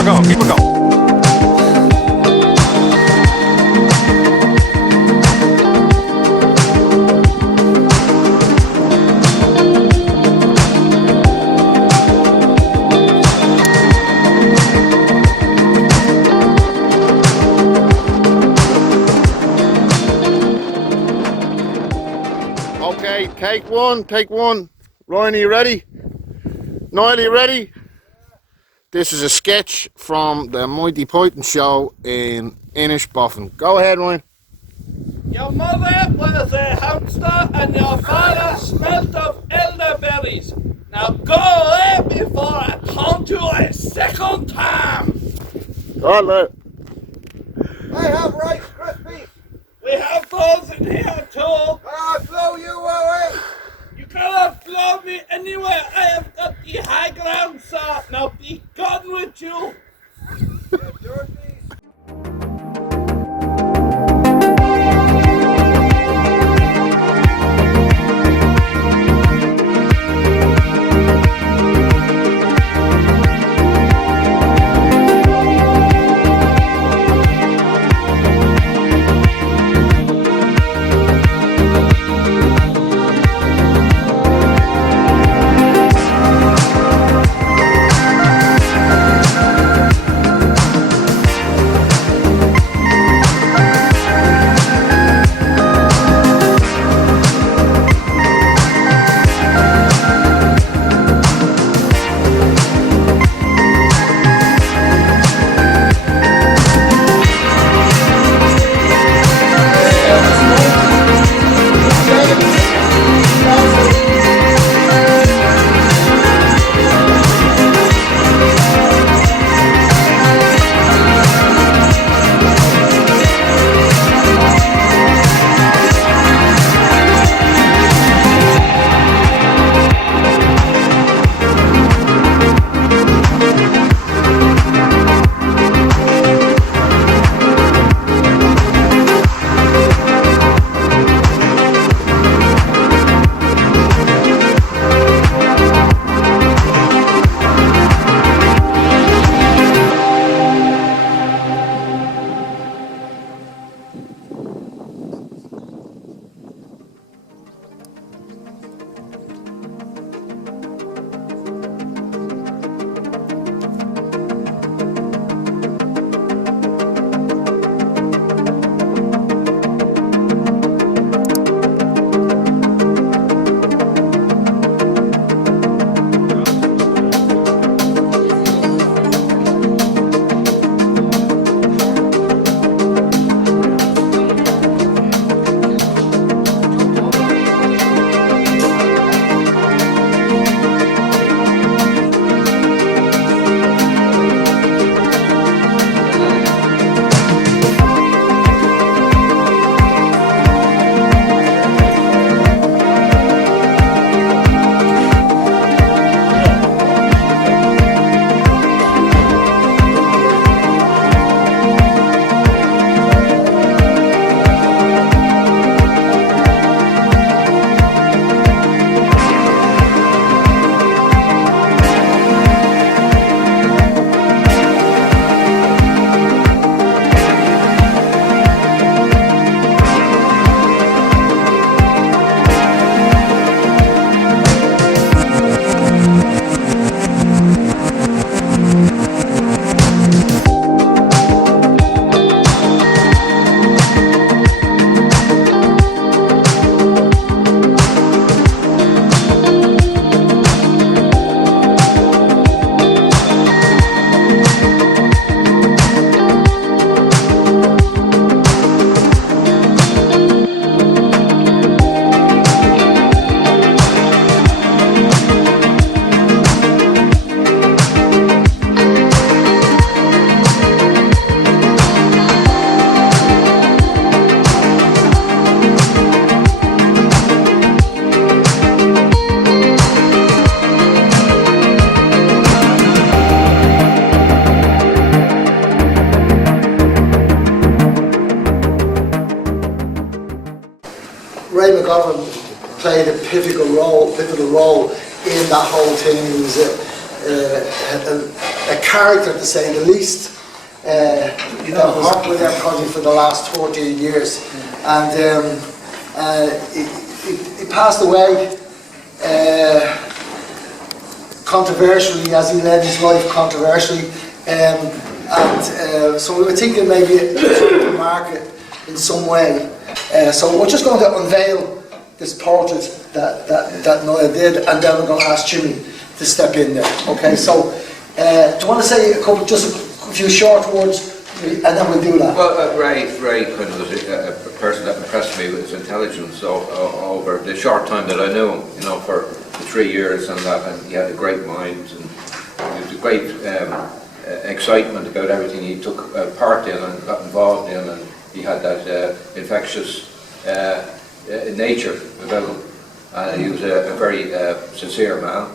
her going, keep her going. Okay, take one. Ryan, are you ready? Niall, are you ready? This is a sketch from the Mighty Python show in Inishbofin. Go ahead, Ryan. Your mother was a hamster and your father smelt of elderberries. Now go away before I taunt you a second time. Go on, lad. I have Rice Krispies. We have those in here too. I'll blow you away. You cannot blow me anywhere. I have got the high ground, sir. Now be gone with you. Yeah, Dorothy. played a pivotal role in that whole thing. He was a character, to say the least. I've worked with that project for the last 14 years, and he passed away controversially, as he led his life controversially, so we were thinking maybe to market in some way. So we're just going to unveil this portrait that Noel did, and then we're going to ask Jimmy to step in there. Okay, so do you want to say just a few short words, and then we'll do that? Well, Ray kind of was a person that impressed me with his intelligence over the short time that I knew him, you know, for the 3 years and that, and he had a great mind, and he was a great excitement about everything he took part in and got involved in, and he had that infectious nature about him. He was a very sincere man,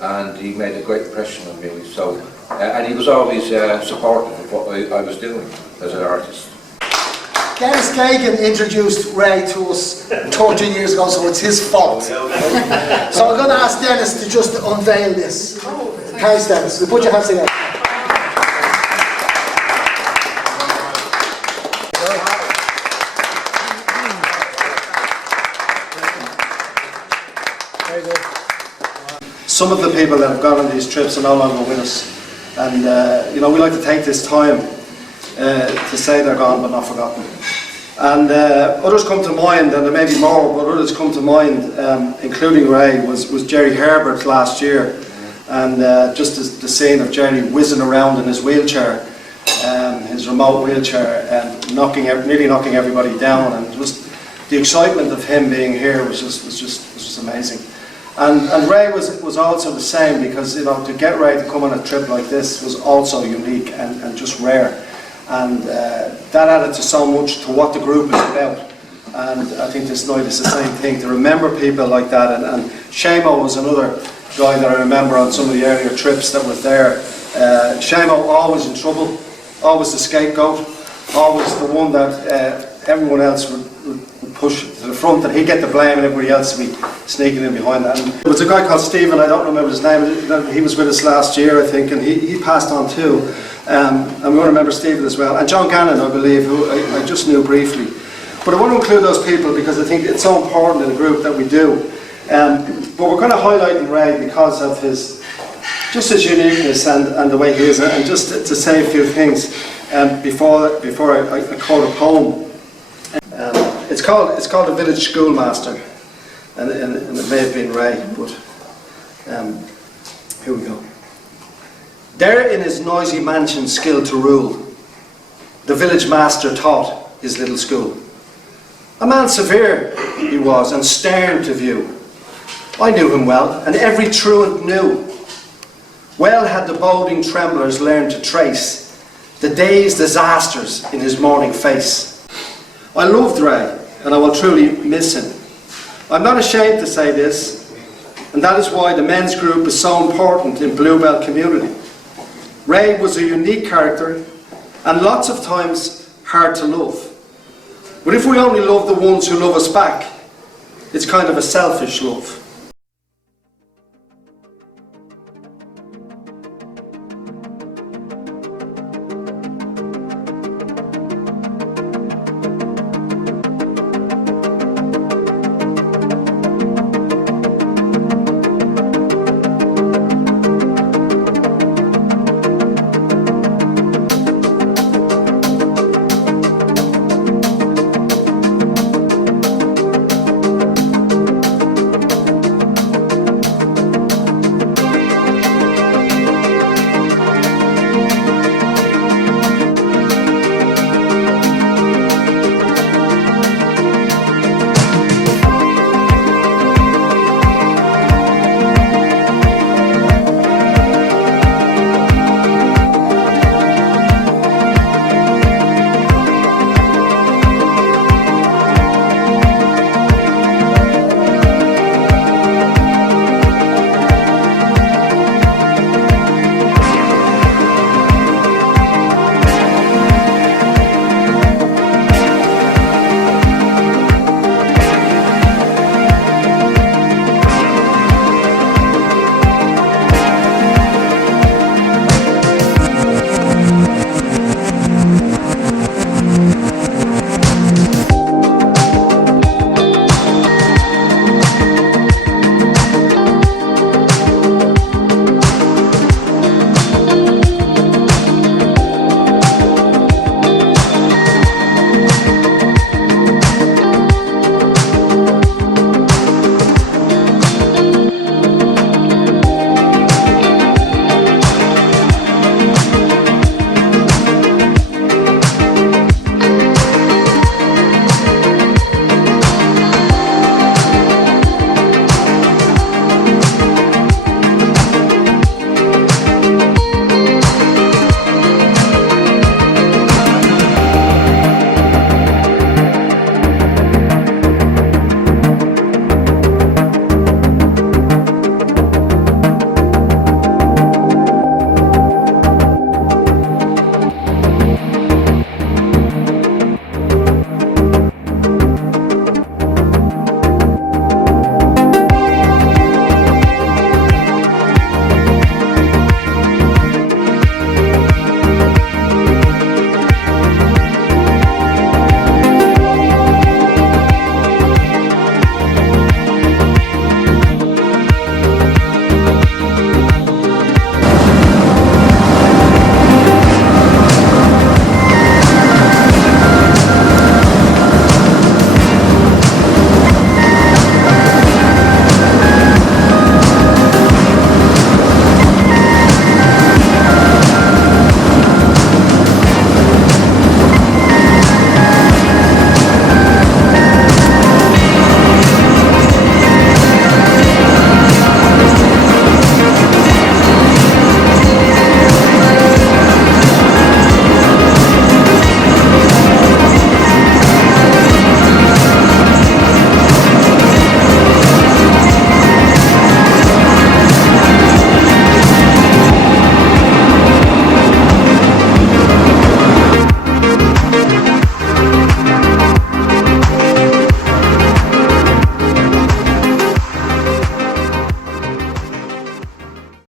and he made a great impression on me. So, and he was always supportive of what I was doing as an artist. Dennis Kagan introduced Ray to us 13 years ago, so it's his fault. So I'm going to ask Dennis to just unveil this. Thanks, Dennis. So put your hands together. Some of the people that have gone on these trips are no longer with us, and you know, we like to take this time to say they're gone but not forgotten. And others come to mind, and there may be more, but others come to mind, including Ray, was Jerry Herbert last year, and just the scene of Jerry whizzing around in his wheelchair, his remote wheelchair, and nearly knocking everybody down, and just the excitement of him being here was just amazing. And Ray was also the same, because, you know, to get Ray to come on a trip like this was also unique and just rare. And that added to so much to what the group is about. And I think this night is the same thing, to remember people like that. And Shamo was another guy that I remember on some of the earlier trips that was there. Shamo always in trouble, always the scapegoat, always the one that everyone else would push to the front, and he'd get the blame and everybody else would be sneaking in behind that. And there was a guy called Stephen, I don't remember his name, he was with us last year, I think, and he passed on too. And we want to remember Stephen as well. And John Gannon, I believe, who I just knew briefly. But I want to include those people because I think it's so important in a group that we do. But we're kind of highlighting Ray because of his uniqueness and the way he is. And just to say a few things before I quote a poem. It's called The Village Schoolmaster, and it may have been Ray, but here we go. There in his noisy mansion skill to rule, the village master taught his little school. A man severe he was, and stern to view. I knew him well, and every truant knew. Well had the boding tremblers learned to trace the day's disasters in his morning face. I loved Ray, and I will truly miss him. I'm not ashamed to say this, and that is why the men's group is so important in Bluebell community. Ray was a unique character, and lots of times hard to love. But if we only love the ones who love us back, it's kind of a selfish love.